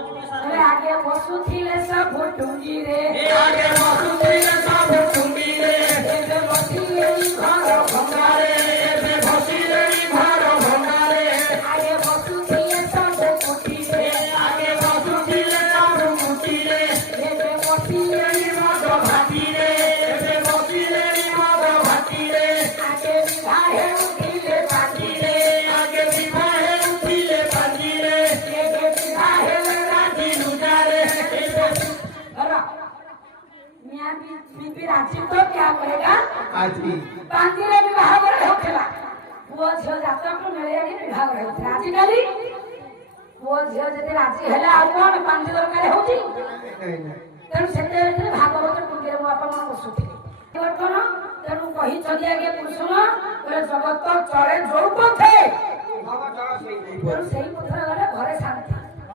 आगे बसुथिले सब टुंगी रे आगे बसुथिले सब टुंगी रे एबे बसिले घर भंगारे एबे बसिले घर भंगारे आगे बसुथिले सब कुटी रे आगे बसुथिले सब कुटी रे एबे बसिले मद भाती रे एबे बसिले मद भाती रे आगे विवाहे उठिले पाटी रे आगे विवाहे उठिले पाटी रे एबे विवाहे राजी लुजारे मियां बीबी राजी तो क्या करेगा आजी पांचीरे विवाह करे होखेला वो झियो जातक मेले आगे विवाह करे होखेला आजिकाली वो झियो जदि राजी हेला आ कोन पांची दरकार होची तेणु सेते ଭିତରେ ଭାଗବତ ଟୁଙ୍ଗିରେ ମୋ ବାପା ମନ ବସୁଥିଲେ ବର୍ତ୍ତମାନ ତେଣୁ କହି ଚଲି ଆଗେ ପୁରୁଷନ ବୋଲେ ଜଗତ ଚଳେ ଯୋଉ ପଥେ